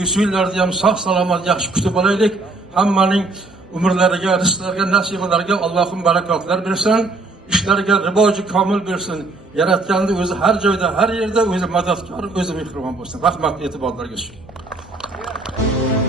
kelgusi yillarda ham sog' salomat yaxshi kutib olaylik. Hammaning umrlariga, rizqlariga, nasibalariga Allohim barakotlar bersin. İşlariga rivoji komil bersin. Yaratganning o'zi har joyda, har yerda o'zi madadkor, o'zi mehribon bo'lsin. Rahmat, e'tiborlarga shukur.